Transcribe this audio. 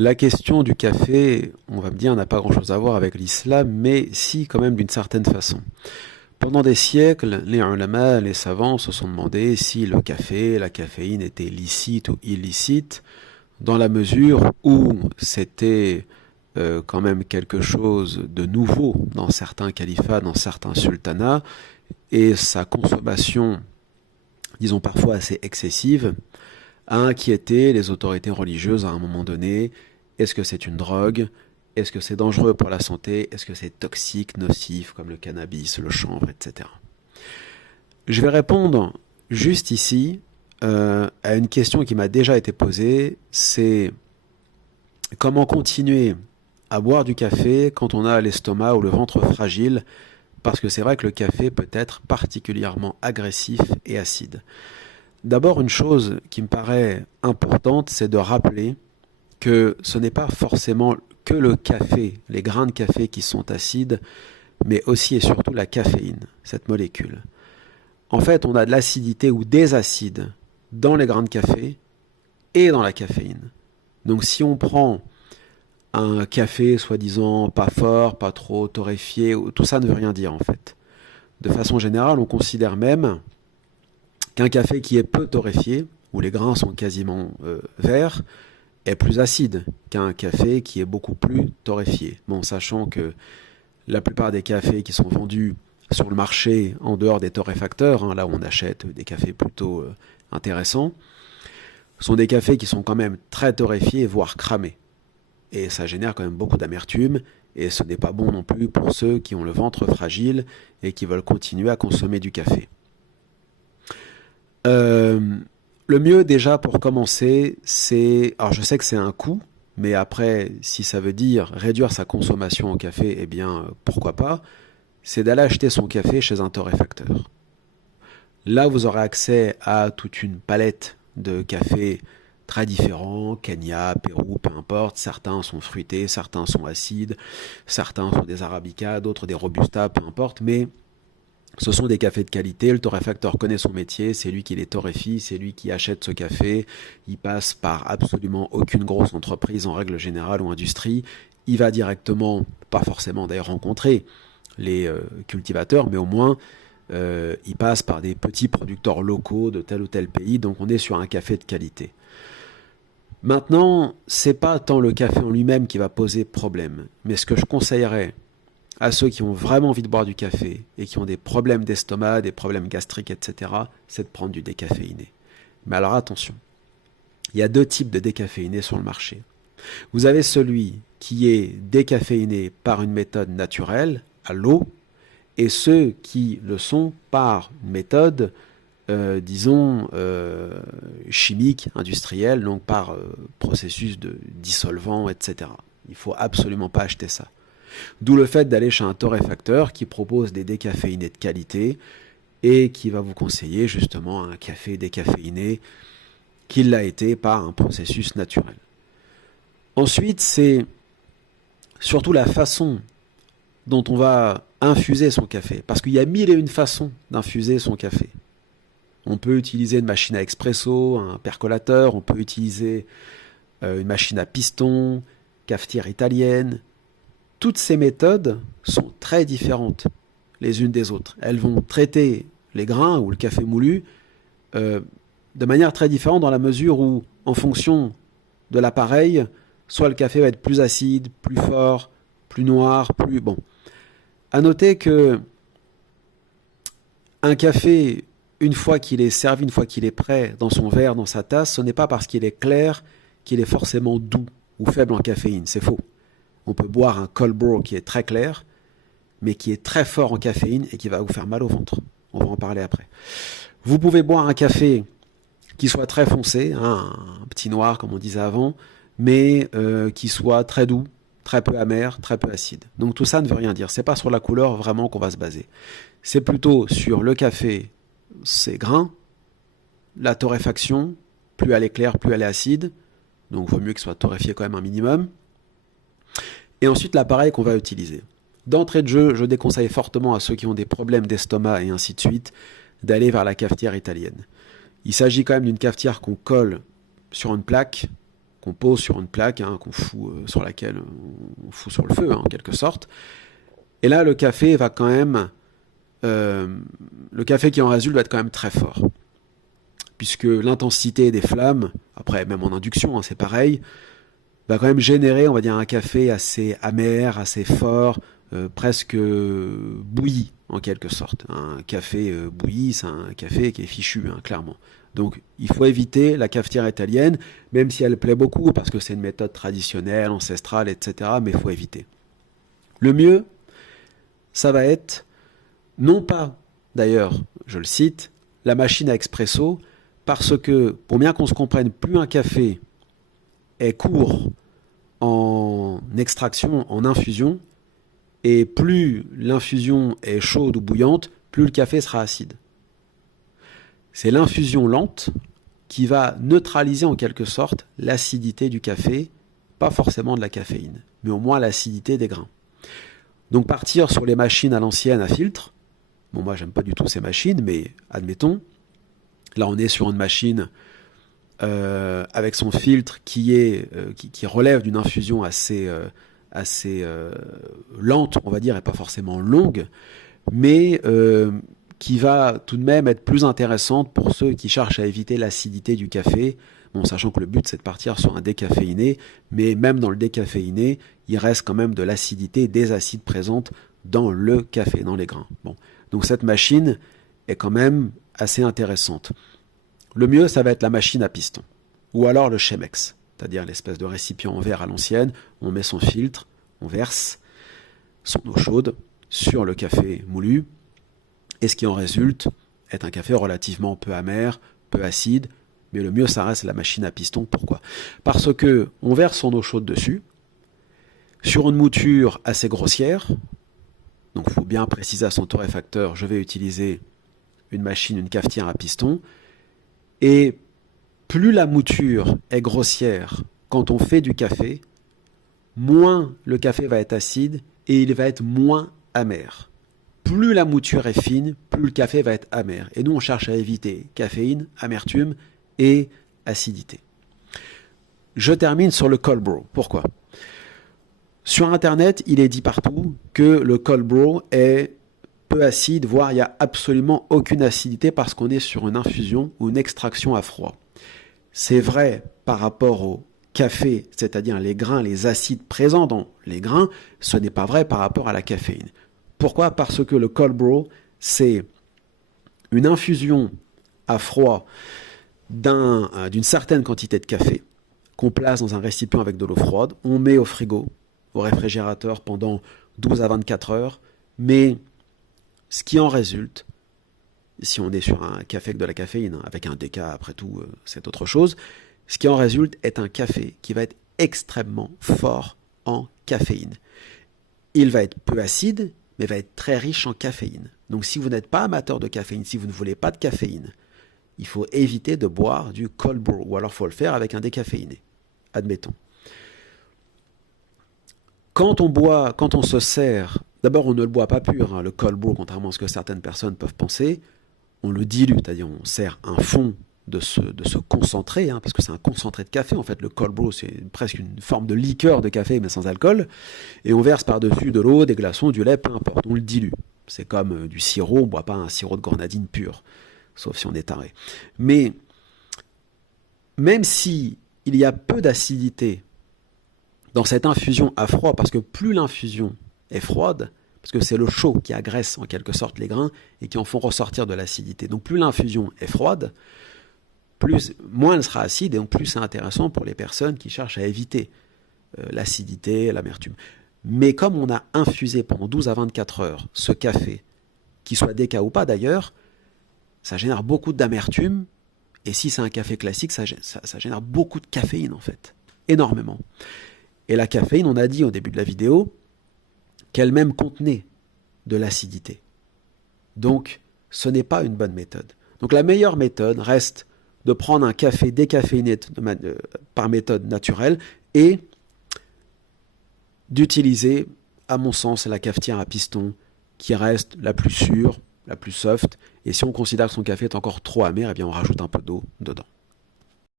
La question du café, on va me dire, n'a pas grand-chose à voir avec l'islam, mais si quand même d'une certaine façon. Pendant des siècles, les ulama, les savants se sont demandé si le café, la caféine était licite ou illicite, dans la mesure où c'était quand même quelque chose de nouveau dans certains califats, dans certains sultanats, et sa consommation, disons parfois assez excessive, a inquiété les autorités religieuses à un moment donné. Est-ce que c'est une drogue? Est-ce que c'est dangereux pour la santé? Est-ce que c'est toxique, nocif, comme le cannabis, le chanvre, etc. Je vais répondre juste ici à une question qui m'a déjà été posée, c'est comment continuer à boire du café quand on a l'estomac ou le ventre fragile, parce que c'est vrai que le café peut être particulièrement agressif et acide. D'abord, une chose qui me paraît importante, c'est de rappeler que ce n'est pas forcément que le café, les grains de café qui sont acides, mais aussi et surtout la caféine, cette molécule. En fait, on a de l'acidité ou des acides dans les grains de café et dans la caféine. Donc si on prend un café soi-disant pas fort, pas trop torréfié, tout ça ne veut rien dire en fait. De façon générale, on considère même qu'un café qui est peu torréfié, où les grains sont quasiment verts, est plus acide qu'un café qui est beaucoup plus torréfié. Bon, sachant que la plupart des cafés qui sont vendus sur le marché, en dehors des torréfacteurs, là où on achète des cafés plutôt intéressants, sont des cafés qui sont quand même très torréfiés, voire cramés. Et ça génère quand même beaucoup d'amertume, et ce n'est pas bon non plus pour ceux qui ont le ventre fragile et qui veulent continuer à consommer du café. Le mieux déjà pour commencer, c'est... Alors je sais que c'est un coût, mais après, si ça veut dire réduire sa consommation au café, eh bien pourquoi pas, c'est d'aller acheter son café chez un torréfacteur. Là, vous aurez accès à toute une palette de cafés très différents, Kenya, Pérou, peu importe. Certains sont fruités, certains sont acides, certains sont des arabicas, d'autres des robusta, peu importe, mais ce sont des cafés de qualité, le torréfacteur connaît son métier, c'est lui qui les torréfie, c'est lui qui achète ce café, il passe par absolument aucune grosse entreprise en règle générale ou industrie, il va directement, pas forcément d'ailleurs rencontrer les cultivateurs, mais au moins il passe par des petits producteurs locaux de tel ou tel pays, donc on est sur un café de qualité. Maintenant, c'est pas tant le café en lui-même qui va poser problème, mais ce que je conseillerais à ceux qui ont vraiment envie de boire du café et qui ont des problèmes d'estomac, des problèmes gastriques, etc., c'est de prendre du décaféiné. Mais alors attention, il y a deux types de décaféiné sur le marché. Vous avez celui qui est décaféiné par une méthode naturelle, à l'eau, et ceux qui le sont par une méthode, chimique, industrielle, donc par processus de dissolvant, etc. Il ne faut absolument pas acheter ça. D'où le fait d'aller chez un torréfacteur qui propose des décaféinés de qualité et qui va vous conseiller justement un café décaféiné qui l'a été par un processus naturel. Ensuite, c'est surtout la façon dont on va infuser son café, parce qu'il y a mille et une façons d'infuser son café. On peut utiliser une machine à expresso, un percolateur, on peut utiliser une machine à piston, cafetière italienne. Toutes ces méthodes sont très différentes les unes des autres. Elles vont traiter les grains ou le café moulu de manière très différente dans la mesure où, en fonction de l'appareil, soit le café va être plus acide, plus fort, plus noir, plus... Bon. À noter que un café, une fois qu'il est servi, une fois qu'il est prêt dans son verre, dans sa tasse, ce n'est pas parce qu'il est clair qu'il est forcément doux ou faible en caféine. C'est faux. On peut boire un cold brew qui est très clair, mais qui est très fort en caféine et qui va vous faire mal au ventre. On va en parler après. Vous pouvez boire un café qui soit très foncé, un petit noir comme on disait avant, mais qui soit très doux, très peu amer, très peu acide. Donc tout ça ne veut rien dire. C'est pas sur la couleur vraiment qu'on va se baser. C'est plutôt sur le café, ses grains, la torréfaction, plus elle est claire, plus elle est acide. Donc il vaut mieux qu'il soit torréfié quand même un minimum. Et ensuite l'appareil qu'on va utiliser. D'entrée de jeu, je déconseille fortement à ceux qui ont des problèmes d'estomac et ainsi de suite d'aller vers la cafetière italienne. Il s'agit quand même d'une cafetière qu'on colle sur une plaque qu'on pose sur une plaque, qu'on fout sur laquelle on fout sur le feu, en quelque sorte. Et là, le café va quand même, le café qui en résulte va être quand même très fort, puisque l'intensité des flammes, après même en induction, c'est pareil, va quand même générer, on va dire, un café assez amer, assez fort, presque bouilli en quelque sorte. Un café bouilli, c'est un café qui est fichu, clairement. Donc il faut éviter la cafetière italienne, même si elle plaît beaucoup, parce que c'est une méthode traditionnelle, ancestrale, etc., mais il faut éviter. Le mieux, ça va être, non pas, d'ailleurs, je le cite, la machine à expresso, parce que, pour bien qu'on se comprenne, plus un café est court en extraction, en infusion, et plus l'infusion est chaude ou bouillante, plus le café sera acide. C'est l'infusion lente qui va neutraliser en quelque sorte l'acidité du café, pas forcément de la caféine, mais au moins l'acidité des grains. Donc partir sur les machines à l'ancienne à filtre, bon moi j'aime pas du tout ces machines, mais admettons, là on est sur une machine avec son filtre qui relève d'une infusion assez lente, on va dire, et pas forcément longue, mais qui va tout de même être plus intéressante pour ceux qui cherchent à éviter l'acidité du café, bon, sachant que le but c'est de partir sur un décaféiné, mais même dans le décaféiné, il reste quand même de l'acidité, des acides présentes dans le café, dans les grains. Bon. Donc cette machine est quand même assez intéressante. Le mieux, ça va être la machine à piston, ou alors le Chemex, c'est-à-dire l'espèce de récipient en verre à l'ancienne, on met son filtre, on verse son eau chaude sur le café moulu, et ce qui en résulte est un café relativement peu amer, peu acide, mais le mieux ça reste la machine à piston. Pourquoi ? Parce que on verse son eau chaude dessus, sur une mouture assez grossière, donc il faut bien préciser à son torréfacteur, je vais utiliser une machine, une cafetière à piston, et plus la mouture est grossière quand on fait du café, moins le café va être acide et il va être moins amer. Plus la mouture est fine, plus le café va être amer. Et nous, on cherche à éviter caféine, amertume et acidité. Je termine sur le cold brew. Pourquoi ? Sur Internet, il est dit partout que le cold brew est peu acide, voire il n'y a absolument aucune acidité parce qu'on est sur une infusion ou une extraction à froid. C'est vrai par rapport au café, c'est-à-dire les grains, les acides présents dans les grains, ce n'est pas vrai par rapport à la caféine. Pourquoi ? Parce que le cold brew, c'est une infusion à froid d'une certaine quantité de café qu'on place dans un récipient avec de l'eau froide, on met au frigo, au réfrigérateur pendant 12 à 24 heures, mais ce qui en résulte, si on est sur un café avec de la caféine, avec un déca après tout, c'est autre chose, ce qui en résulte est un café qui va être extrêmement fort en caféine. Il va être peu acide, mais va être très riche en caféine. Donc si vous n'êtes pas amateur de caféine, si vous ne voulez pas de caféine, il faut éviter de boire du cold brew, ou alors il faut le faire avec un décaféiné, admettons. Quand on se sert, d'abord on ne le boit pas pur, le cold brew, contrairement à ce que certaines personnes peuvent penser, on le dilue, c'est-à-dire on sert un fond de ce concentré, parce que c'est un concentré de café, en fait le cold brew c'est presque une forme de liqueur de café mais sans alcool, et on verse par-dessus de l'eau, des glaçons, du lait, peu importe, on le dilue. C'est comme du sirop, on ne boit pas un sirop de grenadine pur, sauf si on est taré. Mais même si il y a peu d'acidité dans cette infusion à froid, parce que plus l'infusion est froide, parce que c'est le chaud qui agresse en quelque sorte les grains et qui en font ressortir de l'acidité. Donc plus l'infusion est froide, moins elle sera acide et donc plus c'est intéressant pour les personnes qui cherchent à éviter l'acidité, l'amertume. Mais comme on a infusé pendant 12 à 24 heures ce café, qu'il soit déca ou pas d'ailleurs, ça génère beaucoup d'amertume, et si c'est un café classique, ça génère beaucoup de caféine en fait, énormément. Et la caféine, on a dit au début de la vidéo, qu'elle-même contenait de l'acidité. Donc, ce n'est pas une bonne méthode. Donc la meilleure méthode reste de prendre un café décaféiné par méthode naturelle et d'utiliser, à mon sens, la cafetière à piston qui reste la plus sûre, la plus soft. Et si on considère que son café est encore trop amer, eh bien on rajoute un peu d'eau dedans.